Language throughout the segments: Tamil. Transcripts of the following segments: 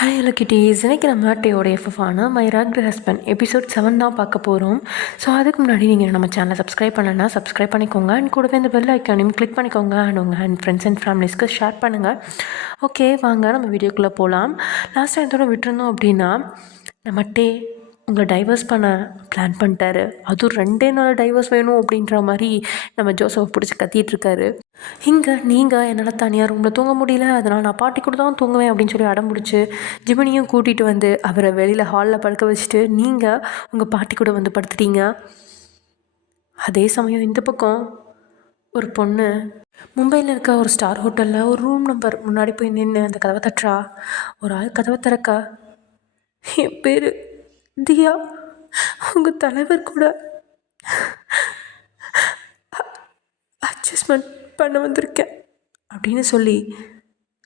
Hi hello kitties. இன்றைக்கி நம்ம டேயோட எஃப்எஃபான மை ராக்டு ஹஸ்பண்ட் எபிசோட் 7 தான் பார்க்க போகிறோம். ஸோ அதுக்கு முன்னாடி நீங்கள் நம்ம சேனலை சப்ஸ்கிரைப் பண்ணலன்னா சப்ஸ்கிரைப் பண்ணிக்கோங்க. அண்ட் கூடவே இந்த பெல் ஐக்கானையும் கிளிக் பண்ணிக்கோங்க. அண்ட் உங்கள் அண்ட் ஃப்ரெண்ட்ஸ் அண்ட் ஃபேமிலிஸ்க்கு ஷேர் பண்ணுங்கள். ஓகே, வாங்க நம்ம வீடியோக்குள்ளே போகலாம். லாஸ்ட் டைத்தோட விட்டுருந்தோம் அப்படின்னா, நம்ம டே உங்களை டைவர்ஸ் பண்ண பிளான் பண்ணிட்டாரு. அதுவும் 2 நாள் டைவர்ஸ் வேணும் அப்படின்ற மாதிரி நம்ம ஜோசப் பிடிச்சி கத்திகிட்ருக்காரு. இங்கே நீங்கள் என்னால் தனியாக ரூமில் தூங்க முடியல, அதனால் நான் பாட்டி கூட தான் தூங்குவேன் அப்படின்னு சொல்லி அடம் பிடிச்சி ஜிமினியும் கூட்டிகிட்டு வந்து அவரை வெளியில் ஹாலில் படுக்க வச்சுட்டு நீங்கள் உங்கள் பாட்டி கூட வந்து படுத்துட்டீங்க. அதே சமயம் இந்த பக்கம் ஒரு பொண்ணு மும்பையில் இருக்க ஒரு ஸ்டார் ஹோட்டலில் ஒரு ரூம் நம்பர் முன்னாடி போய் நின்று அந்த கதவை தட்டுறா. ஒரு ஆள் கதவை திறக்கா. என் பேர் தியா, உங்கள் தலைவர் கூட அட்ஜஸ்ட்மெண்ட் பண்ண வந்திருக்கேன் அப்படின்னு சொல்லி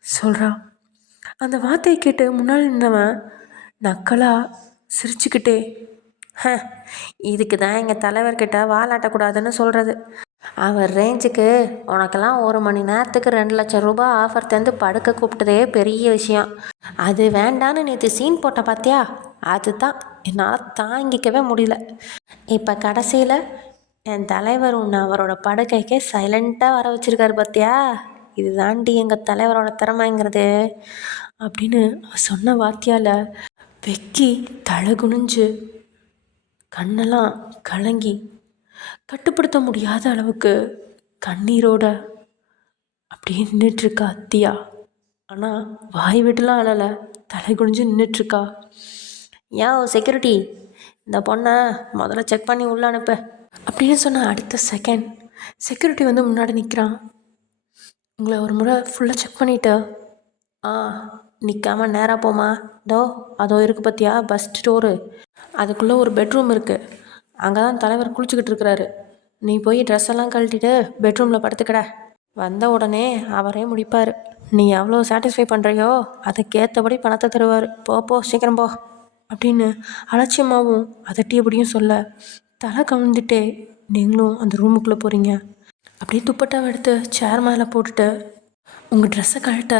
சொல்கிறான். அந்த வார்த்தையை கேட்டு முன்னாடி நின்றவன் நக்கலாக சிரிச்சுக்கிட்டே, இதுக்கு தான் எங்கள் தலைவர்கிட்ட வாலாட்டக்கூடாதுன்னு சொல்கிறது. அவர் ரேஞ்சுக்கு உனக்கெல்லாம் 1 மணி நேரத்துக்கு 2 லட்சம் ரூபாய் ஆஃபர் தந்து படுக்க கூப்பிட்டதே பெரிய விஷயம். அது வேண்டான்னு நேற்று சீன் போட்ட பார்த்தியா, அதுதான் என்னால் தாங்கிக்கவே முடியல. இப்போ கடைசியில் என் தலைவர் உன்னை அவரோட படுக்கைக்கே சைலண்ட்டாக வர வச்சுருக்காரு பார்த்தியா, இது தாண்டி எங்கள் தலைவரோட திறமைங்கிறது அப்படின்னு சொன்ன வார்த்தையால் வெக்கி தலை குனிஞ்சு கண்ணெல்லாம் கலங்கி கட்டுப்படுத்த முடியாத அளவுக்கு கண்ணீரோட அப்படியே நின்றுட்டுருக்கா தியா. ஆனால் வாய் விட்டுலாம் அழலை, தலை குனிஞ்சு நின்றுட்டுருக்கா. செக்யூரிட்டி, இந்த பொண்ணை முதல்ல செக் பண்ணி உள்ள அனுப்பு அப்படின்னு சொன்ன அடுத்த செகண்ட் செக்யூரிட்டி வந்து முன்னாடி நிற்கிறான். உங்களை ஒரு முறை ஃபுல்லாக செக் பண்ணிவிட்டு நிற்காம நேராக போமா, அதோ இருக்குது பார்த்தியா பஸ் ஸ்டோரு, அதுக்குள்ளே ஒரு பெட்ரூம் இருக்குது, அங்கே தான் தலைவர் குளிச்சுக்கிட்டு இருக்கிறாரு. நீ போய் ட்ரெஸ் எல்லாம் கழட்டிட்டு பெட்ரூமில் படுத்துக்கட. வந்த உடனே அவரே முடிப்பார். நீ எவ்வளோ சாட்டிஸ்ஃபை பண்ணுறியோ அதுக்கேற்றபடி பணத்தை தருவார். போ சீக்கிரம் போ அப்படின்னு அலட்சியமாகவும் அதட்டியபடியும் சொல்ல தலை கவிழ்ந்துட்டே நீங்களும் அந்த ரூமுக்குள்ளே போகிறீங்க. அப்படியே துப்பட்டாவை எடுத்து சேர் மேலே போட்டுட்டு உங்கள் ட்ரெஸ்ஸை கழட்ட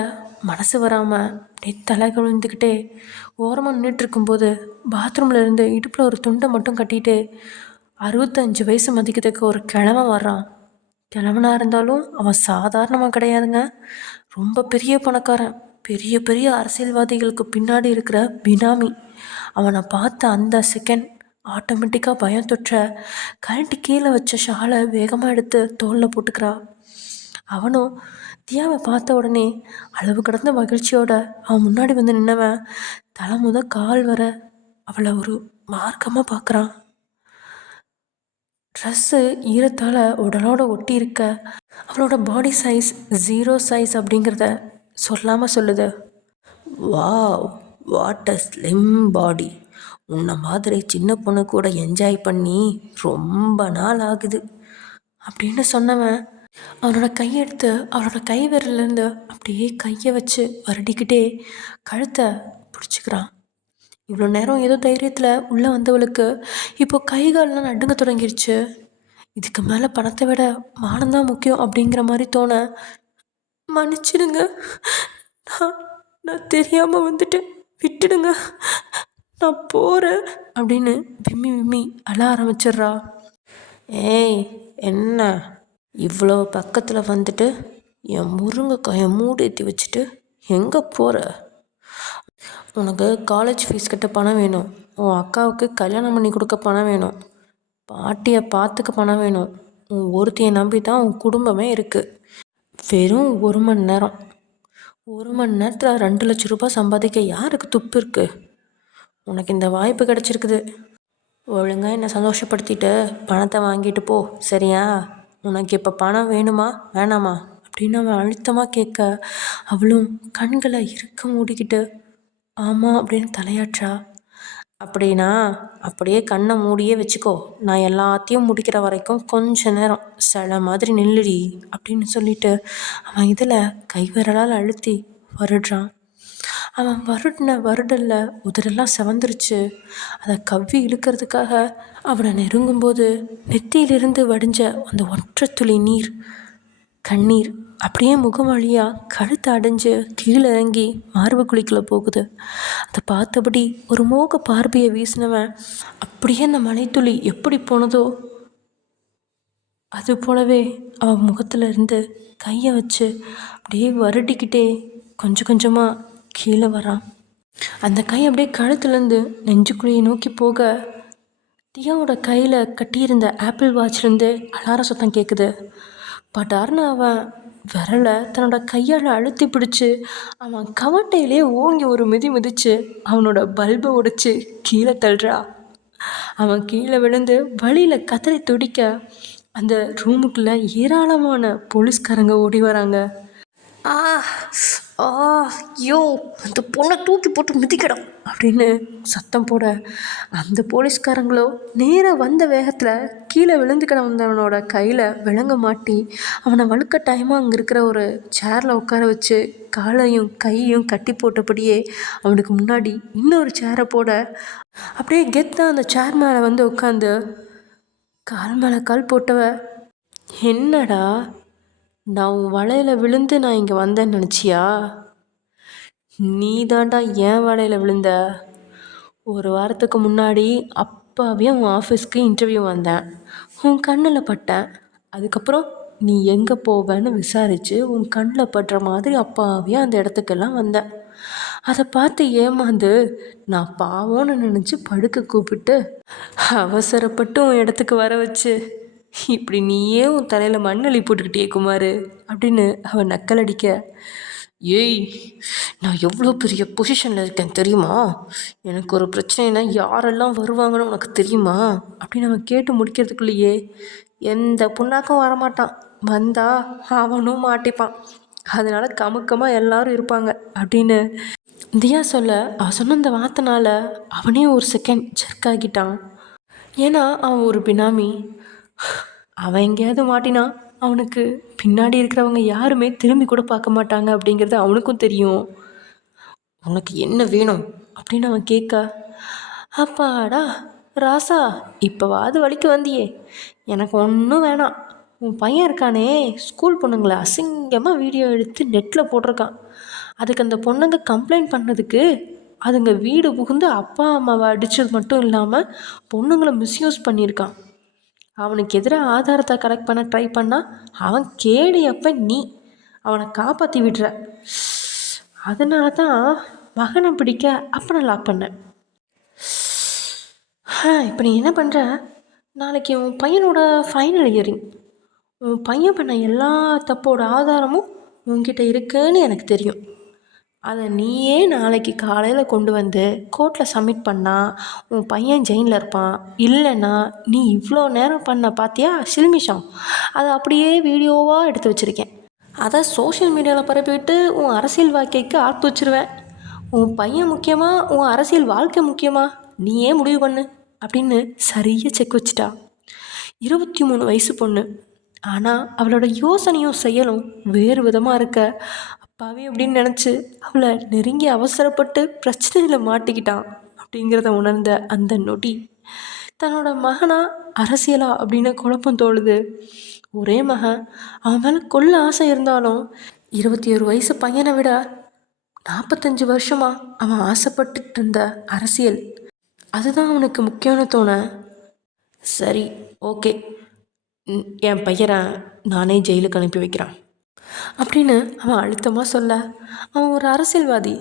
மனசு வராமல் அப்படியே தலை கவிழ்ந்துக்கிட்டே ஓரமாக நின்றுட்டுருக்கும்போது பாத்ரூமில் இருந்து இடுப்பில் ஒரு துண்டை மட்டும் கட்டிட்டு 65 வயசு மதிக்கிறதுக்கு ஒரு கிழவன் வர்றான். கிழவனாக இருந்தாலும் அவன் சாதாரணமாக கிடையாதுங்க, ரொம்ப பெரிய பணக்காரன், பெரிய பெரிய அரசியல்வாதிகளுக்கு பின்னாடி இருக்கிற பினாமி. அவனை பார்த்த அந்த செகண்ட் ஆட்டோமேட்டிக்காக பயம் தொற்ற கழட்டி கீழே வச்ச ஷாலை வேகமாக எடுத்து தோளில் போட்டுக்கிறா. அவனும் தியாவை பார்த்த உடனே அளவு கடந்த மகிழ்ச்சியோட அவன் முன்னாடி வந்து நின்னவன் தலை முத கால் வர அவளை ஒரு மார்க்கமாக பார்க்குறான். ட்ரெஸ்ஸு ஈரத்தால் உடலோட ஒட்டி இருக்க அவளோட பாடி சைஸ் 0 சைஸ் அப்படிங்கிறத சொல்லாமல் சொல்லுது. வாவ், வாட் அ ஸ்லிம் பாடி, உன்னை மாதிரி சின்ன பொண்ணு கூட என்ஜாய் பண்ணி ரொம்ப நாள் ஆகுது அப்படின்னு சொன்னவன் அவனோட கையெடுத்து அவளோட கை விரலேருந்து அப்படியே கையை வச்சு வருடிக்கிட்டே கழுத்தை பிடிச்சிக்கிறான். இவ்வளோ நேரம் ஏதோ தைரியத்தில் உள்ளே வந்தவளுக்கு இப்போ கைகாலெலாம் நடுங்க தொடங்கிடுச்சு. இதுக்கு மேலே பணத்தை விட மானம்தான் முக்கியம் அப்படிங்கிற மாதிரி தோண, மன்னிச்சிடுங்க, நான் தெரியாமல் வந்துட்டேன், விட்டுடுங்க, நான் போகிறேன் அப்படின்னு விம்மி விம்மி அழ ஆரம்பிச்சிட்றா. ஏய், என்ன இவ்வளோ பக்கத்தில் வந்துட்டு என் முருங்கைக்காயை மூடேற்றி வச்சுட்டு எங்கே போகிற? உனக்கு காலேஜ் ஃபீஸ் கட்ட பணம் வேணும், உன் அக்காவுக்கு கல்யாணம் பண்ணி கொடுக்க பணம் வேணும், பாட்டியை பார்த்துக்க பணம் வேணும், உன் ஒருத்தியை நம்பி தான் உன் குடும்பமே இருக்குது. வெறும் 1 மணி நேரம், 1 மணி நேரத்தில் 2 லட்சம் ரூபாய் சம்பாதிக்க யாருக்கு துப்பு இருக்குது? உனக்கு இந்த வாய்ப்பு கிடச்சிருக்குது. ஒழுங்காக என்னை சந்தோஷப்படுத்திட்டு பணத்தை வாங்கிட்டு போ, சரியா? உனக்கு இப்போ பணம் வேணுமா வேணாமா அப்படின்னு அவன் அழுத்தமாக கேட்க அவளும் கண்களை இறுக்க மூடிக்கிட்டு ஆமாம் அப்படின்னு தலையாற்றா. அப்படின்னா அப்படியே கண்ணை மூடியே வச்சுக்கோ, நான் எல்லாத்தையும் முடிக்கிற வரைக்கும் கொஞ்ச நேரம் சில மாதிரி நில்லுடி அப்படின்னு சொல்லிட்டு அவன் இதில் கைவிரலால் அழுத்தி வருடுறான். அவன் வருடலில் உதரெல்லாம் செவந்துருச்சு. அதை கவ்வி இழுக்கிறதுக்காக அவனை நெருங்கும்போது நெத்தியிலிருந்து வடிஞ்ச அந்த ஒற்றை துளி நீர் கண்ணீர் அப்படியே முகம் வழியாக கழுத்து அடைஞ்சு கீழே இறங்கி மார்பு குழிக்குள்ள போகுது. அதை பார்த்தபடி ஒரு மோக பார்வையை வீசினவன் அப்படியே அந்த மலைத்துளி எப்படி போனதோ அது போலவே அவன் முகத்துல இருந்து கையை வச்சு அப்படியே வருடிக்கிட்டே கொஞ்சம் கொஞ்சமாக கீழே வரான். அந்த கை அப்படியே கழுத்துலேருந்து நெஞ்சுக்குழியை நோக்கி போக தியாவோட கையில் கட்டியிருந்த ஆப்பிள் வாட்ச்லேருந்து அலார சத்தம் கேட்குது. பட்டார்னு அவன் விரலை தன்னோட கையால் அழுத்தி பிடிச்சி அவன் கவட்டையிலே ஓங்கி ஒரு மிதிச்சு அவனோட பல்பை உடைச்சி கீழே தள்ளுறா. அவன் கீழே விழுந்து வழியில் கதறி துடிக்க அந்த ரூமுக்குள்ளே ஏராளமான போலீஸ்காரங்க ஓடி வராங்க. ஆ ஆ யோ அந்த பொண்ணை தூக்கி போட்டு மிதிக்கணும் அப்படின்னு சத்தம் போட அந்த போலீஸ்காரங்களோ நேராக வந்த வேகத்தில் கீழே விழுந்து கிடந்தவனோட கையில் விலங்க மாட்டி அவனை வலுக்கட்டாயமாக அங்கே இருக்கிற ஒரு சேரில் உட்கார வச்சு காலையும் கையும் கட்டி போட்டபடியே அவனுக்கு முன்னாடி இன்னொரு சேரை போட அப்படியே கெத்தாக அந்த சேர் மேலே வந்து உட்காந்து கால் மேலே கால் போட்டவ, என்னடா நான் உன் வலையில் விழுந்து நான் இங்கே வந்தேன்னு நினச்சியா? நீ தாண்டா ஏன் வலையில் விழுந்த. ஒரு வாரத்துக்கு முன்னாடி அப்பாவே உன் ஆஃபீஸ்க்கு இன்டர்வியூ வந்தேன், உன் கண்ணில் பட்டேன். அதுக்கப்புறம் நீ எங்கே போவேன்னு விசாரித்து உன் கண்ணில் படுற மாதிரி அப்பாவே அந்த இடத்துக்கெல்லாம் வந்தேன். அதை பார்த்து ஏமாந்து நான் பாவோன்னு நினச்சி படுக்க கூப்பிட்டு அவசரப்பட்டு உன் இடத்துக்கு வர வச்சு இப்படி நீயே உன் தலையில் மண்ணள்ளி போட்டுக்கிட்டே குமார் அப்படின்னு அவன் நக்கல் அடிக்க, ஏய் நான் எவ்வளோ பெரிய பொசிஷனில் இருக்கேன் தெரியுமா? எனக்கு ஒரு பிரச்சனைனா யாரெல்லாம் வருவாங்கன்னு உனக்கு தெரியுமா அப்படின்னு அவன் கேட்டு முடிக்கிறதுக்குள்ளேயே எந்த புண்ணாக்கும் வரமாட்டான், வந்தா அவனும் மாட்டிப்பான், அதனால கமுக்கமாக எல்லாரும் இருப்பாங்க அப்படின்னு தியா சொல்ல, அவன் சொன்ன அந்த வார்த்தைனால அவனே ஒரு செகண்ட் ஜெர்க் ஆகிட்டான். ஏன்னா அவன் ஒரு பினாமி. அவன் எங்கேயாவது மாட்டினா அவனுக்கு பின்னாடி இருக்கிறவங்க யாருமே திரும்பி கூட பார்க்க மாட்டாங்க அப்படிங்கிறது அவனுக்கும் தெரியும். உனக்கு என்ன வேணும் அப்படின்னு அவன் கேட்க, அப்பாடா ராசா இப்போவாது வலிக்கு வந்தியே, எனக்கு ஒன்றும் வேணாம். உன் பையன் இருக்கானே ஸ்கூல் பொண்ணுங்களை அசிங்கமாக வீடியோ எடுத்து நெட்டில் போட்டிருக்கான். அதுக்கு அந்த பொண்ணுங்க கம்ப்ளைண்ட் பண்ணதுக்கு அதுங்க வீடு புகுந்து அப்பா அம்மாவை அடித்தது மட்டும் இல்லாமல் பொண்ணுங்களை மிஸ்யூஸ் பண்ணியிருக்கான். அவனுக்கு எதிராக ஆதாரத்தை கலெக்ட் பண்ண ட்ரை பண்ணால் அவன் கேடி அப்போ நீ அவனை காப்பாற்றி விடுற. அதனால தான் மகனை பிடிக்க அப்பனை லாக் பண்ணேன். இப்போ நீ என்ன பண்ணுற, நாளைக்கு உன் பையனோட ஃபைனல் இயரிங், உன் பையன் பண்ண எல்லா தப்போட ஆதாரமும் உன்கிட்ட இருக்குன்னு எனக்கு தெரியும். அதை நீயே நாளைக்கு காலையில் கொண்டு வந்து கோர்ட்டில் சப்மிட் பண்ணால் உன் பையன் ஜெயிலில் இருப்பான். இல்லைன்னா நீ இவ்வளோ நேரம் பண்ண பார்த்தியா சில்மிஷம், அதை அப்படியே வீடியோவாக எடுத்து வச்சுருக்கேன், அதை சோஷியல் மீடியாவில் பரப்பிவிட்டு உன் அரசியல் வாழ்க்கைக்கு ஆர்த்து வச்சுருவேன். உன் பையன் முக்கியமாக உன் அரசியல் வாழ்க்கை முக்கியமா, நீயே முடிவு பண்ணு அப்படின்னு சரியாக செக் வச்சிட்டா. 23 வயசு பொண்ணு, ஆனால் அவளோட யோசனையும் செயலும் வேறு விதமாக இருக்க அப்பாவே அப்படின்னு நினச்சி அவளை நெருங்கி அவசரப்பட்டு பிரச்சனையில் மாட்டிக்கிட்டான் அப்படிங்கிறத உணர்ந்த அந்த நொடி தன்னோட மகனா அரசியலா அப்படின்னு குழப்பம் தோழுது. ஒரே மகன், அவன் மேலே கொல்ல ஆசை இருந்தாலும் 21 வயசு பையனை விட 45 வருஷமாக அவன் ஆசைப்பட்டுட்டு இருந்த அரசியல் அதுதான் அவனுக்கு முக்கியம்னு தோண, சரி ஓகே என் பையனை நானே ஜெயிலுக்கு அனுப்பி வைக்கிறான் அப்படின்னு அவன் அழுத்தமாக சொல்ல, அவன் ஒரு அரசியல்வாதி,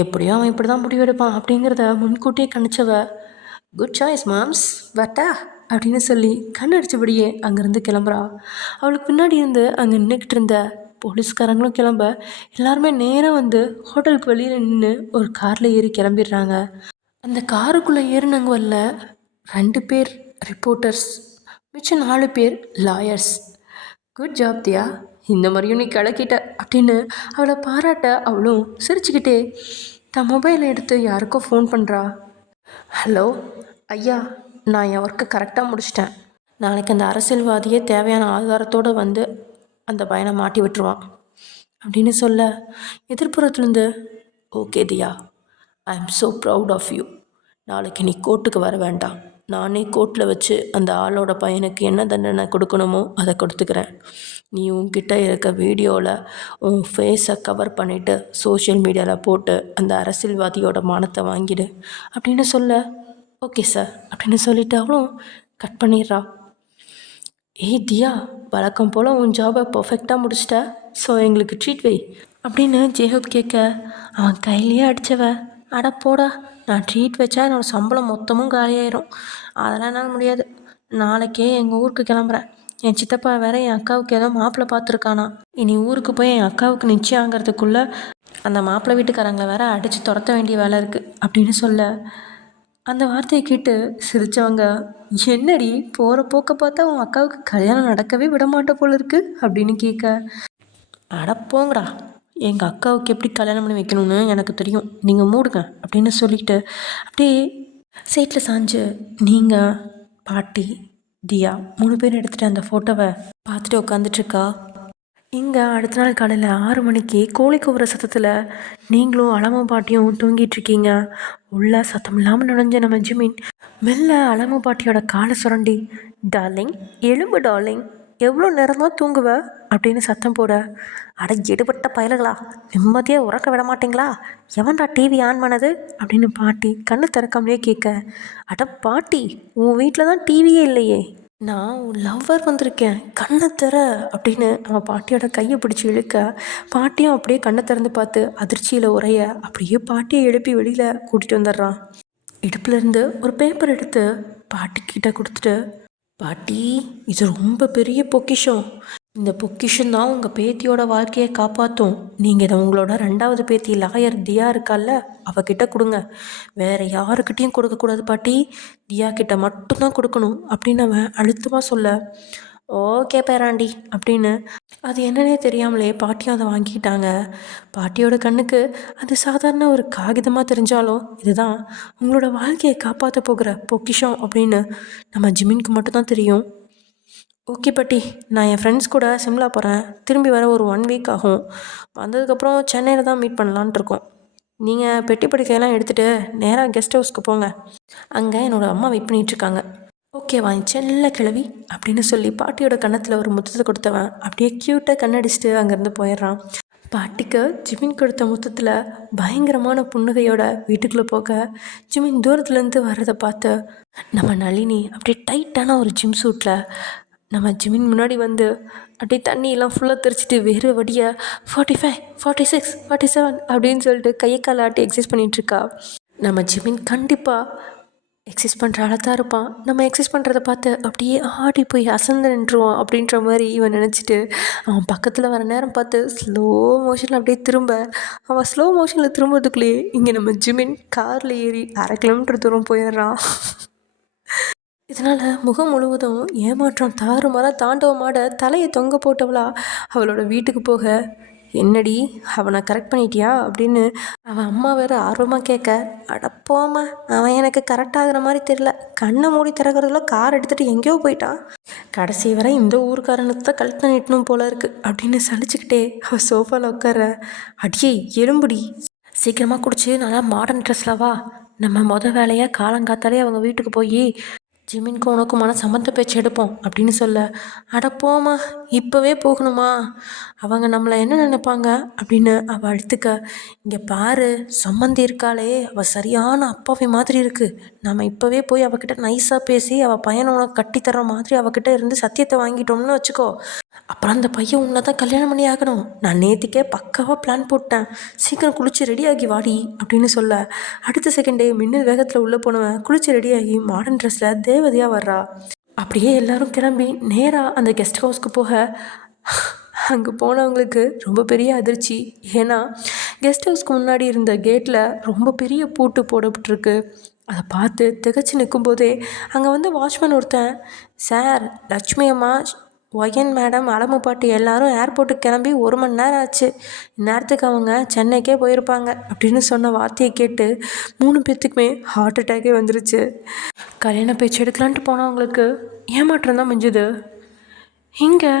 எப்படியோ அவன் இப்படி தான் முடிவெடுப்பான் அப்படிங்கிறத முன்கூட்டியே கணிச்சவ, குட் சாய்ஸ் மாம்ஸ் வட்டா அப்படின்னு சொல்லி கண்ணடிச்சபடியே அங்கேருந்து கிளம்புறா. அவளுக்கு பின்னாடி இருந்து அங்கே நின்றுக்கிட்டு இருந்த போலீஸ்காரங்களும் கிளம்ப எல்லாருமே நேராக வந்து ஹோட்டலுக்கு வெளியில் நின்று ஒரு காரில் ஏறி கிளம்பிடுறாங்க. அந்த காருக்குள்ளே ஏறினவங்கள 2 பேர் ரிப்போர்ட்டர்ஸ், மிச்சம் 4 பேர் லாயர்ஸ். குட் ஜாப் தியா, இந்த மாதிரியும் நீ கிளக்கிட்ட அப்படின்னு அவளை பாராட்ட அவளும் சிரிச்சுக்கிட்டே தன் மொபைலை எடுத்து யாருக்கோ ஃபோன் பண்ணுறா. ஹலோ ஐயா, நான் என் ஒர்க்கை கரெக்டாக முடிச்சிட்டேன், நாளைக்கு அந்த அரசியல்வாதியே தேவையான ஆதாரத்தோடு வந்து அந்த பையனை மாட்டி விட்டுருவான் அப்படின்னு சொல்ல, எதிர்ப்புறத்துலேருந்து okay Diya, I am so proud of you, நாளைக்கு நீ கோர்ட்டுக்கு வர வேண்டாம், நானே கோர்ட்டில் வச்சு அந்த ஆளோட பையனுக்கு என்ன தண்டனை கொடுக்கணுமோ அதை கொடுத்துக்கிறேன். நீ உன்கிட்ட இருக்க வீடியோவில் உன் ஃபேஸை கவர் பண்ணிவிட்டு சோஷியல் மீடியாவில் போட்டு அந்த அரசியல்வாதியோட மானத்தை வாங்கிடு அப்படின்னு சொல்ல, ஓகே சார் அப்படின்னு சொல்லிவிட்டு அவளும் கட் பண்ணிடுறா. ஏய் தியா, வழக்கம் போல் உன் ஜாபை பர்ஃபெக்டாக முடிச்சிட்ட, ஸோ எங்களுக்கு ட்ரீட் வை அப்படின்னு ஜேஹப் கேட்க, அவன் கையிலேயே அடித்தவ, அட போடா, நான் ட்ரீட் வச்சா என்னோடய சம்பளம் மொத்தமும் காலியாயிரும், அதெல்லாம் என்னால் முடியாது. நாளைக்கே எங்கள் ஊருக்கு கிளம்புறேன். என் சித்தப்பா வேற என் அக்காவுக்கு ஏதோ மாப்பிள்ளை பார்த்துருக்கானா. இனி ஊருக்கு போய் என் அக்காவுக்கு நிச்சயம் ஆகிறதுக்குள்ளே அந்த மாப்பிள்ளை வீட்டுக்காரங்களை வேற அடித்து துரத்த வேண்டிய வேலை இருக்குது அப்படின்னு சொல்ல, அந்த வார்த்தையை கேட்டு சிரித்தவங்க, என்னடி போகிற போக்க பார்த்தா உன் அக்காவுக்கு கல்யாணம் நடக்கவே விட மாட்ட போல இருக்கு அப்படின்னு கேட்க, அடப்போங்கடா, எங்கள் அக்காவுக்கு எப்படி கல்யாணம் பண்ணி வைக்கணும்னு எனக்கு தெரியும், நீங்கள் மூடுங்க அப்படின்னு சொல்லிட்டு அப்படியே சைட்டில் சாஞ்சு நீங்கள், பாட்டி, தியா 3 பேர் எடுத்துகிட்டு அந்த ஃபோட்டோவை பார்த்துட்டு உட்காந்துட்ருக்கா. இங்கே அடுத்த நாள் காலையில் 6 மணிக்கு கோழி கூவுற சத்தத்தில் நீங்களும் அலமு பாட்டியும் தூங்கிட்டுருக்கீங்க. உள்ள சத்தம் இல்லாமல் நுழைஞ்ச நம்ம ஜிமின் மெல்ல அலமு பாட்டியோட காலை சுரண்டி, டார்லிங் எலும்பு டார்லிங், எவ்வளோ நேரம் தான் தூங்குவ அப்படின்னு சத்தம் போட, அட எடுபட்ட பயலுகளா, நிம்மதியாக உறக்க விட மாட்டிங்களா, எவன்டா டிவி ஆன் பண்ணது அப்படின்னு பாட்டி கண்ணு திறக்காமலே கேட்க, அட பாட்டி, உன் வீட்டில் தான் டிவியே இல்லையே, நான் உன் லவ்வர் வந்திருக்கேன், கண்ணை திற அப்படின்னு அவன் பாட்டியோட கையை பிடிச்சி இழுக்க, பாட்டியும் அப்படியே கண்ணை திறந்து பார்த்து அதிர்ச்சியில் உரைய அப்படியே பாட்டியை எழுப்பி வெளியில் கூட்டிகிட்டு வந்துடுறான். இடுப்புலேருந்து ஒரு பேப்பர் எடுத்து பாட்டிக்கிட்ட கொடுத்துட்டு, பாட்டி, இது ரொம்ப பெரிய பொக்கிஷம், இந்த பொக்கிஷம் தான் உங்கள் பேத்தியோட வாழ்க்கையை காப்பாற்றும். நீங்கள் இதை உங்களோட 2வது பேத்தி லாயர் தியா இருக்கால்ல, அவகிட்ட கொடுங்க, வேறு யாருக்கிட்டேயும் கொடுக்கக்கூடாது பாட்டி, தியா கிட்ட மட்டும்தான் கொடுக்கணும் அப்படின்னு அவன் அழுத்தமாக சொல்ல, ஓகே பேராண்டி அப்படின்னு அது என்னன்னே தெரியாமலே பாட்டியும் அதை வாங்கிக்கிட்டாங்க. பாட்டியோட கண்ணுக்கு அது சாதாரண ஒரு காகிதமாக தெரிஞ்சாலும் இதுதான் உங்களோட வாழ்க்கையை காப்பாற்ற போகிற பொக்கிஷம் அப்படின்னு நம்ம ஜிமின்க்கு மட்டும்தான் தெரியும். ஓகே பாட்டி, நான் என் ஃப்ரெண்ட்ஸ் கூட சிம்லா போகிறேன், திரும்பி வர ஒரு 1 வீக் ஆகும், வந்ததுக்கப்புறம் சென்னையில் தான் மீட் பண்ணலான்ட்டு இருக்கோம். நீங்கள் பெட்டி படிக்கையெல்லாம் எடுத்துகிட்டு நேராக கெஸ்ட் ஹவுஸ்க்கு போங்க, அங்கே என்னோடய அம்மா வெயிட் பண்ணிகிட்ருக்காங்க. ஓகேவா செல்ல கிளவி அப்படின்னு சொல்லி பாட்டியோட கன்னத்தில் ஒரு முத்தத்தை கொடுத்தவன் அப்படியே க்யூட்டாக கண்ணடிச்சிட்டு அங்கேருந்து போயிடுறான். பாட்டிக்கு ஜிமின் கொடுத்த முத்தத்தில் பயங்கரமான புன்னகையோட வீட்டுக்குள்ளே போக, ஜிமின் தூரத்துலேருந்து வர்றதை பார்த்து நம்ம நளினி அப்படியே டைட்டான ஒரு ஜிம் சூட்டில் நம்ம ஜிமின் முன்னாடி வந்து அப்படியே தண்ணியெல்லாம் ஃபுல்லாக தெரிச்சிட்டு வேறு வடியை 45, 46, 47 அப்படின்னு சொல்லிட்டு கையை காலை ஆட்டி எக்ஸசைஸ் பண்ணிகிட்ருக்கா. நம்ம ஜிமின் கண்டிப்பாக எக்ஸசைஸ் பண்ணுற ஆளத்தான் இருப்பான், நம்ம எக்ஸசைஸ் பண்ணுறத பார்த்து அப்படியே ஆடி போய் அசந்து நின்றுவான் அப்படின்ற மாதிரி இவன் நினச்சிட்டு அவன் பக்கத்தில் வர நேரம் பார்த்து ஸ்லோ மோஷனில் அப்படியே திரும்ப, அவன் ஸ்லோ மோஷனில் திரும்புறதுக்குள்ளேயே இங்கே நம்ம ஜிமின் காரில் ஏறி 1/2 கிலோமீட்டர் தூரம் போயிடுறான். இதனால் முகம் முழுவதும் ஏமாற்றம் தாறுமாறாக தாண்டவமாட தலையை தொங்க போட்டவளா அவளோட வீட்டுக்கு போக, என்னடி அவனை கரெக்ட் பண்ணிட்டியா அப்படின்னு அவன் அம்மா வேறு ஆர்வமாக கேட்க, அடப்போம்மா, அவன் எனக்கு கரெக்டாகிற மாதிரி தெரியல, கண்ணை மூடி திறக்கிறதுல கார் எடுத்துகிட்டு எங்கேயோ போயிட்டான், கடைசி வரை இந்த ஊருக்காரனுக்கு தான் கழுத்தை நீட்டணும் போல இருக்குது அப்படின்னு சலிச்சுக்கிட்டே அவள் சோஃபாவில் உட்கார, அடியே எலும்புடி, சீக்கிரமாக குடிச்சு நல்லா மாடர்ன் ட்ரெஸ்ஸில் வா, நம்ம வேலையாக காலங்காத்தாலே அவங்க வீட்டுக்கு போய் ஜிமின்க்கு உனக்குமான சம்மந்த பேச்சு எடுப்போம் அப்படின்னு சொல்ல, அடப்போமா, இப்போவே போகணுமா, அவங்க நம்மளை என்ன நினைப்பாங்க அப்படின்னு அவள் அழுத்துக்க, இங்கே பாரு, சம்மந்தி இருக்காளே, அவள் சரியான அப்பாவி மாதிரி இருக்குது, நம்ம இப்போவே போய் அவகிட்ட நைஸாக பேசி அவள் பையனை உனக்கு கட்டித்தர மாதிரி அவகிட்ட இருந்து சத்தியத்தை வாங்கிட்டோம்னு வச்சுக்கோ, அப்புறம் அந்த பையன் உன்னை தான் கல்யாணம் பண்ணி ஆகணும், நான் நேற்றுக்கே பக்காவாக பிளான் போட்டேன், சீக்கிரம் குளிச்சு ரெடியாகி வாடி அப்படின்னு சொல்ல, அடுத்த செகண்டே மின்னல் வேகத்தில் உள்ளே போனவன் குளிச்சு ரெடியாகி மாடர்ன் ட்ரெஸ்ஸில் தேவதையாக வர்றா. அப்படியே எல்லாரும் கிளம்பி நேராக அந்த கெஸ்ட் ஹவுஸ்க்கு போக, அங்கே போனவங்களுக்கு ரொம்ப பெரிய அதிர்ச்சி. ஏன்னா கெஸ்ட் ஹவுஸ்க்கு முன்னாடி இருந்த கேட்டில் ரொம்ப பெரிய பூட்டு போடப்பட்டிருக்கு. அதை பார்த்து திகச்சு நிற்கும்போதே அங்கே வந்து வாட்ச்மேன் ஒருத்தன், சார், லட்சுமி அம்மா, ஒயன் மேடம், அலமு பாட்டி எல்லாரும் ஏர்போர்ட்டுக்கு கிளம்பி 1 மணி நேரம் ஆச்சு, இந்நேரத்துக்கு அவங்க சென்னைக்கே போயிருப்பாங்க அப்படின்னு சொன்ன வார்த்தையை கேட்டு 3 பேர்த்துக்குமே ஹார்ட் அட்டாக்கே வந்துருச்சு. கல்யாண பேச்சு எடுக்கலான்ட்டு போனவங்களுக்கு ஏமாற்றம் தான் மிஞ்சுது. இங்கே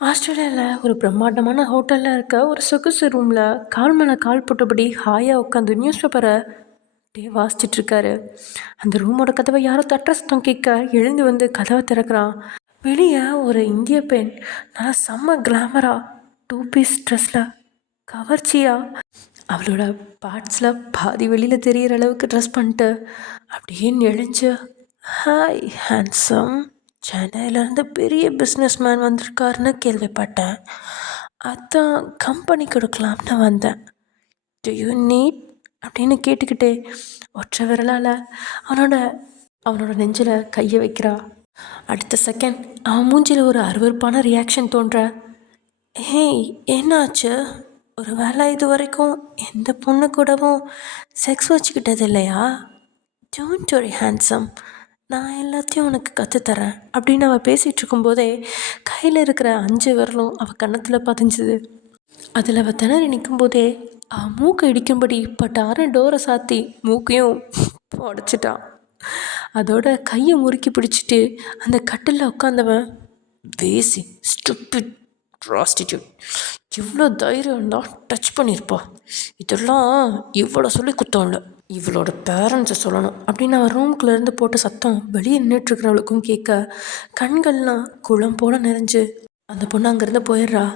ஆஸ்திரேலியாவில் ஒரு பிரம்மாண்டமான ஹோட்டலில் இருக்க ஒரு சொகுசு ரூமில் கால் மேலே கால் போட்டபடி ஹாயாக உட்காந்து நியூஸ் பேப்பரை அப்படியே வாசிச்சிட்ருக்காரு. அந்த ரூமோட கதவை யாரோ தட்டுற சத்தம் கேட்க எழுந்து வந்து கதவை திறக்கிறான். வெளியே ஒரு இந்திய பெண் நல்லா செம்ம கிளாமரா 2 பீஸ் ட்ரெஸ்ஸில் கவர்ச்சியாக அவளோட பார்ட்ஸில் பாதி வெளியில் தெரிகிற அளவுக்கு ட்ரெஸ் பண்ணிட்டு அப்படியே நெளிஞ்சு, ஹாய் ஹேண்ட்ஸம், சென்னையிலேருந்து பெரிய பிஸ்னஸ் மேன் வந்திருக்காருன்னு கேள்விப்பட்டேன், அதான் கம்பெனி கொடுக்கலாம்னு வந்தேன், டு யூ நீட் அப்படின்னு கேட்டுக்கிட்டே ஒற்றை விரலால் அவனோட நெஞ்சில் கையை வைக்கிறா. அடுத்த செகண்ட் அவன் மூஞ்சில் ஒரு அருவருப்பான ரியாக்ஷன் தோன்ற. ஹேய், என்னாச்சு? ஒரு வேளை இது வரைக்கும் எந்த பொண்ணு கூடவும் செக்ஸ் வச்சுக்கிட்டது இல்லையா? டோன்ட் வரி ஹேண்ட்ஸம், நான் எல்லாத்தையும் உனக்கு கற்றுத்தரேன் அப்படின்னு அவள் பேசிகிட்டு இருக்கும்போதே கையில் இருக்கிற 5 விரலும் அவள் கன்னத்தில் பதிஞ்சுது. அதில் அவள் திணறி நிற்கும்போதே அவன் மூக்கை இடிக்கும்படி பட்டார டோரை சாத்தி மூக்கையும் உடச்சிட்டான். அதோட கையை முறுக்கி பிடிச்சிட்டு அந்த கட்டிலில் உட்காந்தவன், வேசி, ஸ்டூபிட் ப்ராஸ்டிடியூட், இவ்வளோ தைரியம் இருந்தால் டச் பண்ணியிருப்பா, இதெல்லாம் இவ்வளோ சொல்லி குத்தோம்ல, இவளோட பேரண்ட்ஸை சொல்லணும் அப்படின்னு அவன் ரூம்குள்ளேருந்து போட்ட சத்தம் வெளியே நின்றுட்டுருக்கிறவளுக்கும் கேட்க கண்கள்லாம் குளம் போல நிறைஞ்சு அந்த பொண்ணு அங்கேருந்து போயிடுறா.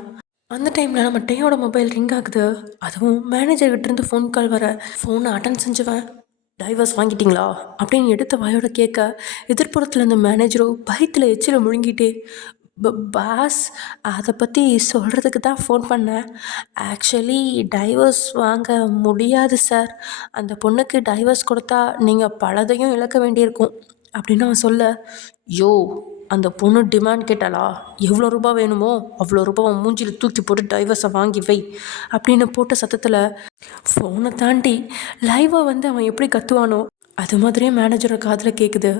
அந்த டைமில் நம்ம டேயோட மொபைல் ரிங் ஆகுது. அதுவும் மேனேஜர்கிட்டேருந்து ஃபோன் கால் வர. ஃபோனை அட்டன் செஞ்சுவேன். டைவர்ஸ் வாங்கிட்டீங்களா அப்படின்னு எடுத்த வாயோட கேட்க எதிர்ப்புறத்தில் இந்த மேனேஜரோ பயத்தில் எச்சில் முழுங்கிட்டே, பாஸ், அதை பற்றி சொல்கிறதுக்கு தான் ஃபோன் பண்ணேன், ஆக்சுவலி டைவர்ஸ் வாங்க முடியாது சார், அந்த பொண்ணுக்கு டைவர்ஸ் கொடுத்தா நீங்கள் பலதையும் இழக்க வேண்டியிருக்கும் அப்படின்னு அவன் சொல்ல, யோ, அந்த பொண்ணு டிமாண்ட் கேட்டாளா, எவ்வளோ ரூபா வேணுமோ அவ்வளோ ரூபாவை மூஞ்சியில் தூக்கி போட்டு டைவர்ஸை வாங்கி வை அப்படின்னு போட்ட சத்தத்தில் ஃபோனை தாண்டி லைவாக வந்து அவன் எப்படி கத்துவானோ அது மாதிரியே மேனேஜரோட காதில் கேட்குது.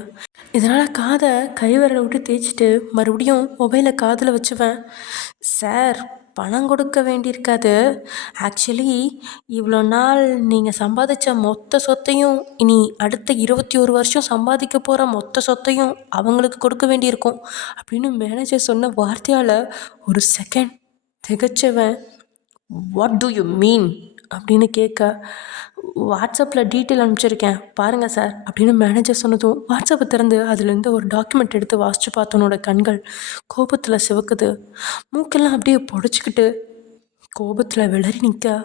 இதனால் காதை கைவிரலை விட்டு தேய்ச்சிட்டு மறுபடியும் மொபைலை காதில் வச்சுவேன், சார், பணம் கொடுக்க வேண்டியிருக்காது, ஆக்சுவலி இவ்வளோ நாள் நீங்கள் சம்பாதிச்ச மொத்த சொத்தையும் இனி அடுத்த 21 வருஷம் சம்பாதிக்க போகிற மொத்த சொத்தையும் அவங்களுக்கு கொடுக்க வேண்டியிருக்கும் அப்படின்னு மேனேஜர் சொன்ன வார்த்தையால் ஒரு செகண்ட் திகச்சவன், வாட் டு யூ மீன் அப்படின்னு கேட்க, வாட்ஸ்அப்பில் டீட்டெயில் அனுப்பிச்சிருக்கேன் பாருங்கள் சார் அப்படின்னு மேனேஜர் சொன்னதும் வாட்ஸ்அப்பை திறந்து அதுலேருந்து ஒரு டாக்குமெண்ட் எடுத்து வாசித்து பார்த்தவனோட கண்கள் கோபத்தில் சிவக்குது. மூக்கெல்லாம் அப்படியே பொடிச்சிக்கிட்டு கோபத்தில் விளறி நிற்க,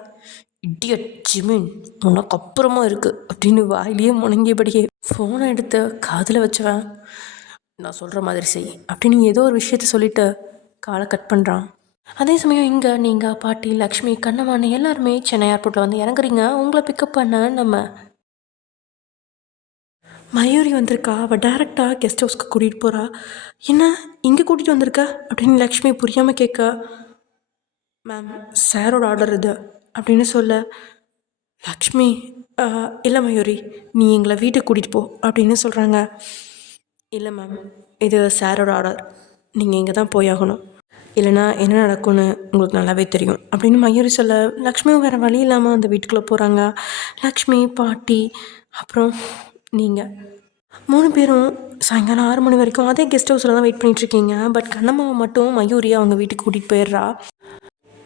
இடியட் ஜிமின், உனக்கு அப்புறமா இருக்குது அப்படின்னு வாயிலேயே முணங்கியபடியே ஃபோனை எடுத்து காதில் வச்சுவேன், நான் சொல்கிற மாதிரி செய் அப்படின்னு ஏதோ ஒரு விஷயத்த சொல்லிவிட்டு காலை கட் பண்ணுறான். அதே சமயம் இங்கே நீங்கள், பாட்டி, லக்ஷ்மி, கண்ணம்மான்னு எல்லாருமே சென்னை ஏர்போர்ட்டில் வந்து இறங்குறீங்க. உங்களை பிக்கப் பண்ண நம்ம மயூரி வந்திருக்கா. அவள் டேரெக்டாக கெஸ்ட் ஹவுஸ்க்கு கூட்டிகிட்டு போகிறா. என்ன இங்கே கூட்டிகிட்டு வந்திருக்க அப்படின்னு லக்ஷ்மி புரியாமல் கேட்க, மேம், சாரோட ஆர்டர் இது அப்படின்னு சொல்ல, லக்ஷ்மி, இல்லை மயூரி, நீ எங்களை வீட்டுக்கு கூட்டிகிட்டு போ அப்படின்னு சொல்கிறாங்க. இல்லை மேம், இது சாரோட ஆர்டர், நீங்கள் இங்கே தான் போயாகணும், இல்லைனா என்ன நடக்கும்னு உங்களுக்கு நல்லாவே தெரியும் அப்படின்னு மயூரி சொல்ல, லக்ஷ்மியும் வேறு வழி இல்லாமல் அந்த வீட்டுக்குள்ளே போகிறாங்க. லக்ஷ்மி, பாட்டி, அப்புறம் நீங்கள் 3 பேரும் சாயங்காலம் 6 மணி வரைக்கும் அதே கெஸ்ட் ஹவுஸில் தான் வெயிட் பண்ணிகிட்ருக்கீங்க. பட் கண்ணம்மாவை மட்டும் மயூரி அவங்க வீட்டுக்கு கூட்டிகிட்டு போயிடுறா.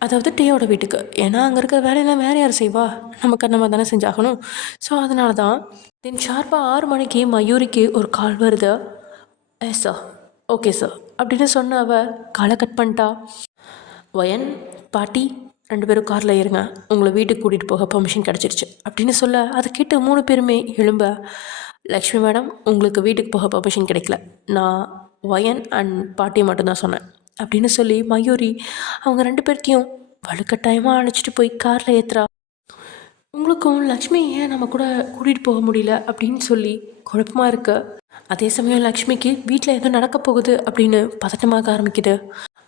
அதாவது டேயோட வீட்டுக்கு. ஏன்னா அங்கே இருக்க வேலையெல்லாம் வேறு யார் செய்வா, நம்ம கண்ணம்மா தானே செஞ்சாகணும். ஸோ அதனால தான் தென் ஷார்ப்பாக 6 மணிக்கு மயூரிக்கு ஒரு கால் வருது. எஸ் சார், ஓகே சார் அப்படின்னு சொன்ன அவள் காலை கட் பண்ணிட்டா. வயன், பாட்டி 2 பேரும் காரில் ஏறுங்க, உங்களை வீட்டுக்கு கூட்டிகிட்டு போக பெர்மிஷன் கிடச்சிருச்சு அப்படின்னு சொல்ல, அதை கேட்டு 3 பேருமே எழும்ப, லக்ஷ்மி மேடம், உங்களுக்கு வீட்டுக்கு போக பெர்மிஷன் கிடைக்கல, நான் வயன் அண்ட் பாட்டி மட்டும்தான் சொன்னேன் அப்படின்னு சொல்லி மயூரி அவங்க 2 பேர்த்தையும் வலுக்கட்டாயமாக அழைச்சிட்டு போய் காரில் ஏற்றுறா. உங்களுக்கும் லக்ஷ்மி ஏன் நம்ம கூட கூட்டிகிட்டு போக முடியல அப்படின்னு சொல்லி குழப்பமாக இருக்கு. அதே சமயம் லக்ஷ்மிக்கு வீட்டில் எதுவும் நடக்க போகுது அப்படின்னு பதட்டமாக ஆரம்பிக்குது.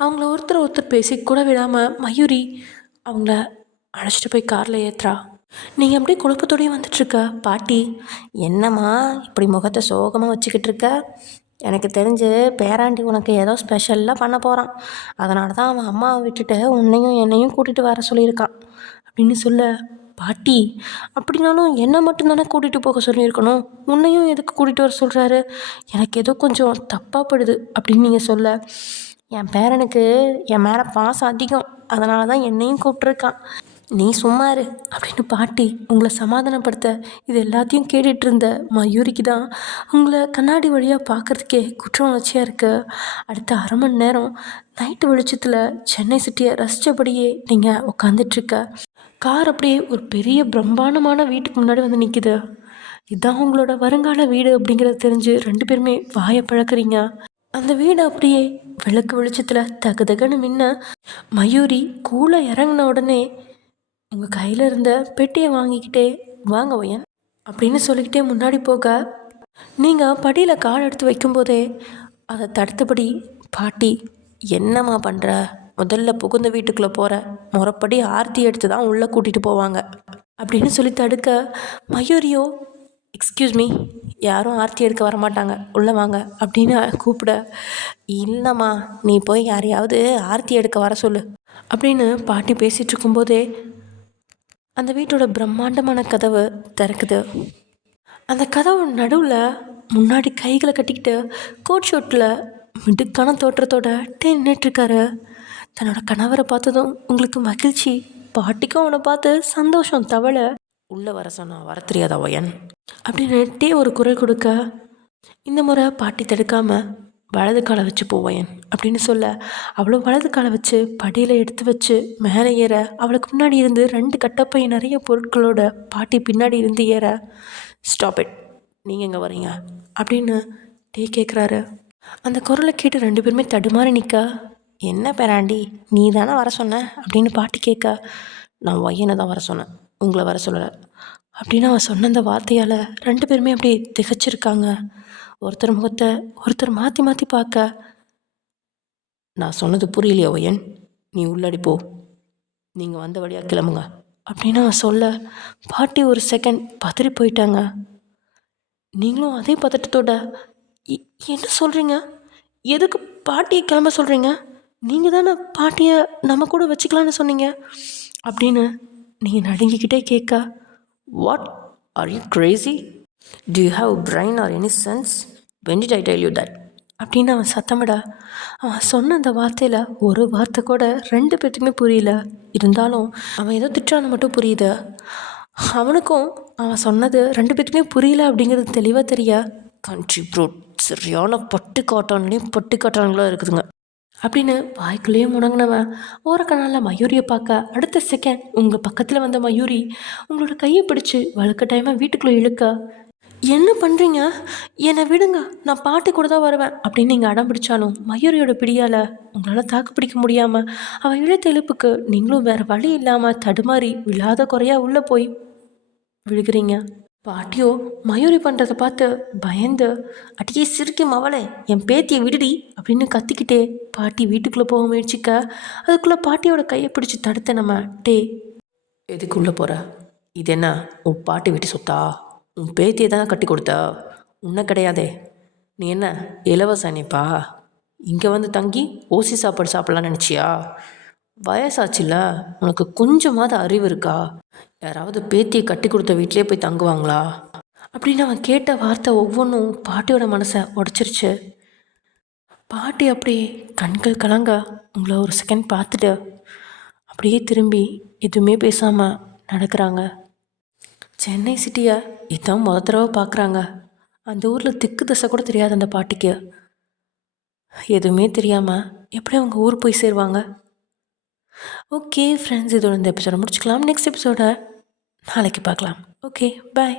அவங்கள ஒருத்தர் பேசி கூட விடாமல் மயூரி அவங்கள அழைச்சிட்டு போய் காரில் ஏற்றுறா. நீங்கள் அப்படியே குழப்பத்தோடையே வந்துட்டுருக்க. பாட்டி, என்னம்மா இப்படி முகத்தை சோகமாக வச்சுக்கிட்டு இருக்க, எனக்கு தெரிஞ்சு பேராண்டி உனக்கு ஏதோ ஸ்பெஷலாக பண்ண போகிறான், அதனால தான் அவன் அம்மாவை விட்டுட்டு உன்னையும் என்னையும் கூட்டிகிட்டு வர சொல்லியிருக்கான் அப்படின்னு சொல்ல, பாட்டி, அப்படின்னாலும் என்னை மட்டும்தானே கூட்டிகிட்டு போக சொல்லியிருக்கணும், உன்னையும் எதுக்கு கூட்டிகிட்டு வர சொல்கிறாரு, எனக்கு ஏதோ கொஞ்சம் தப்பாக படுது அப்படின்னு நீங்கள் சொல்ல, என் பேரனுக்கு என் மேலே பாசம் அதிகம், அதனால தான் என்னையும் கூப்பிட்ருக்கான், நீ சும்மா இரு அப்படின்னு பாட்டி உங்களை சமாதானப்படுத்த இது எல்லாத்தையும் கேட்டுட்டு இருந்த மயூரிக்கு தான் உங்களை கண்ணாடி வழியாக பார்க்குறதுக்கே குற்ற உணர்ச்சியாக இருக்கு. அடுத்த அரை மணி நேரம் நைட்டு வெளிச்சத்தில் சென்னை சிட்டியை ரசித்தபடியே நீங்கள் உட்காந்துட்ருக்க. கார் அப்படியே ஒரு பெரிய பிரம்மாண்டமான வீட்டுக்கு முன்னாடி வந்து நிற்கிது. இதுதான் உங்களோட வருங்கால வீடு அப்படிங்கிறது தெரிஞ்சு 2 பேருமே வாயை பழக்கிறீங்க. அந்த வீடு அப்படியே விளக்கு வெளிச்சத்தில் தகுதகன்னு மின்ன மயூரி கூல இறங்கின உடனே உங்கள் கையில் இருந்த பெட்டியை வாங்கிக்கிட்டே வாங்க ஒயன் அப்படின்னு சொல்லிக்கிட்டே முன்னாடி போக நீங்கள் படியில் கால் எடுத்து வைக்கும்போதே அதை தடுத்தபடி பாட்டி என்னம்மா பண்ணுற, முதல்ல புகுந்த வீட்டுக்குள்ளே போகிற, முறைப்படி ஆர்த்தி எடுத்து தான் உள்ளே கூட்டிகிட்டு போவாங்க அப்படின்னு சொல்லி தடுக்க மயூரியோ எக்ஸ்கியூஸ் மீ, யாரும் ஆர்த்தி எடுக்க வரமாட்டாங்க, உள்ளே வாங்க அப்படின்னு கூப்பிட, இல்லைம்மா நீ போய் யாரையாவது ஆர்த்தி எடுக்க வர சொல்லு அப்படின்னு பாட்டி பேசிகிட்டு இருக்கும்போதே அந்த வீட்டோட பிரம்மாண்டமான கதவு திறக்குது. அந்த கதவு நடுவில் முன்னாடி கைகளை கட்டிக்கிட்டு கோட் ஷூட்டில் மிடுக்கான தோற்றத்தோட நின்றுட்டுருக்காரு. தன்னோட கணவரை பார்த்ததும் உங்களுக்கு மகிழ்ச்சி, பாட்டிக்கும் அவனை பார்த்து சந்தோஷம் தவளை. உள்ளே வர சொன்னா வர தெரியாதா ஒயன் அப்படின்னு ஒரு குரல் கொடுக்க, இந்த முறை பாட்டி தடுக்காமல் வலது காலை வச்சு போவேன் அப்படின்னு சொல்ல, அவ்வளோ வலது காலை வச்சு படியில் எடுத்து வச்சு மேலே ஏற அவளுக்கு முன்னாடி இருந்து 2 கட்டப்பை நிறைய பொருட்களோட பாட்டி பின்னாடி இருந்து ஏற, ஸ்டாப் இட், நீங்கள் எங்கே வரீங்க அப்படின்னு கேட்குறாரு. அந்த குரலை கேட்டு 2 பேருமே தடுமாறி நிற்க, என்ன பேராண்டி நீ தானே வர சொன்ன அப்படின்னு பாட்டி கேட்க, நான் ஒய்யனை தான் வர சொன்னேன், உங்களை வர சொல்லலை அப்படின்னு அவன் சொன்ன அந்த வார்த்தையால் 2 பேருமே அப்படி திகச்சிருக்காங்க. ஒருத்தர் முகத்தை ஒருத்தர் மாற்றி மாற்றி பார்க்க, நான் சொன்னது புரியலையா ஒயன், நீ உள்ளடி போ, நீங்கள் வந்த வழியாக கிளம்புங்க அப்படின்னு அவன் சொல்ல பாட்டி ஒரு செகண்ட் பதறி போயிட்டாங்க. நீங்களும் அதே பதட்டத்தோட என்ன சொல்கிறீங்க, எதுக்கு பாட்டியை கிளம்ப சொல்கிறீங்க, நீங்கள் தானே பாட்டியை நம்ம கூட வச்சுக்கலான்னு சொன்னீங்க அப்படின்னு நீங்கள் நடுங்கிக்கிட்டே கேட்க, what are you crazy, do you have brain or any sense, when did I tell you that அப்படின்னு அவன் சத்தமிட, அவன் சொன்ன அந்த வார்த்தையில் ஒரு வார்த்தை கூட 2 பேர்த்துக்குமே புரியல. இருந்தாலும் அவன் ஏதோ திட்டான்னு மட்டும் புரியுது. அவனுக்கும் அவன் சொன்னது 2 பேர்த்துக்குமே புரியல அப்படிங்கிறது தெளிவாக தெரிய, கண்ட்ரி ப்ரூட் சரியான பட்டு காட்டான்களாக இருக்குதுங்க அப்படின்னு வாய்க்குள்ளேயே முடங்கினவன் ஓரக்கனால மயூரியை பார்க்க, அடுத்த செகண்ட் உங்கள் பக்கத்தில் வந்த மயூரி உங்களோட கையை பிடிச்சி வழுக்கட்டாயமாக வீட்டுக்குள்ளே இழுக்க, என்ன பண்ணுறீங்க, என்னை விடுங்க, நான் பாட்டி கூட தான் வருவேன் அப்படின்னு நீங்கள் அடம் பிடிச்சாலும் மயூரியோட பிடியால் உங்களால் தாக்கு பிடிக்க முடியாமல் அவள் இழுத்த இழுப்புக்கு நீங்களும் வேறு வழி இல்லாமல் தடுமாறி விழாத குறையாக உள்ளே போய் விழுகிறீங்க. பாட்டியோ மயூரி பண்ணுறதை பார்த்து பயந்து, அடியே சிரிக்கி மவளை, என் பேத்தியை விடுடி அப்படின்னு கத்திக்கிட்டே பாட்டி வீட்டுக்குள்ளே போக முயற்சிக்க, அதுக்குள்ளே பாட்டியோட கையை பிடிச்சி தடுத்த நம்ம, எதுக்குள்ளே போகிற, இது என்ன உன் பாட்டி வீட்டு சொத்தா, உன் பேத்தியை தானே கட்டி கொடுத்தா, உன்னை கிடையாதே, நீ என்ன இலவசனிப்பா, இங்கே வந்து தங்கி ஓசி சாப்பாடு சாப்பிட்லான்னு நினச்சியா, வயசாச்சுல்ல, உனக்கு கொஞ்சமாவது அறிவு இருக்கா, யாராவது பேத்தியை கட்டி கொடுத்த வீட்டிலே போய் தங்குவாங்களா அப்படின்னு அவன் கேட்ட வார்த்தை ஒவ்வொன்றும் பாட்டியோட மனசை உடச்சிருச்சு. பாட்டி அப்படியே கண்கள் கலங்க உங்களை ஒரு செகண்ட் பார்த்துட்டு அப்படியே திரும்பி எதுவுமே பேசாமல் நடக்கிறாங்க. சென்னை சிட்டியை இதான் முத தடவை பார்க்குறாங்க. அந்த ஊரில் திக்கு தசை கூட தெரியாது அந்த பாட்டிக்கு. எதுவுமே தெரியாமல் எப்படி அவங்க ஊர் போய் சேருவாங்க? ஓகே ஃப்ரெண்ட்ஸ், இதோட இந்த எபிசோட முடிச்சுக்கலாம். நெக்ஸ்ட் எபிசோட நாளைக்கு பார்க்கலாம். ஓகே, பாய்.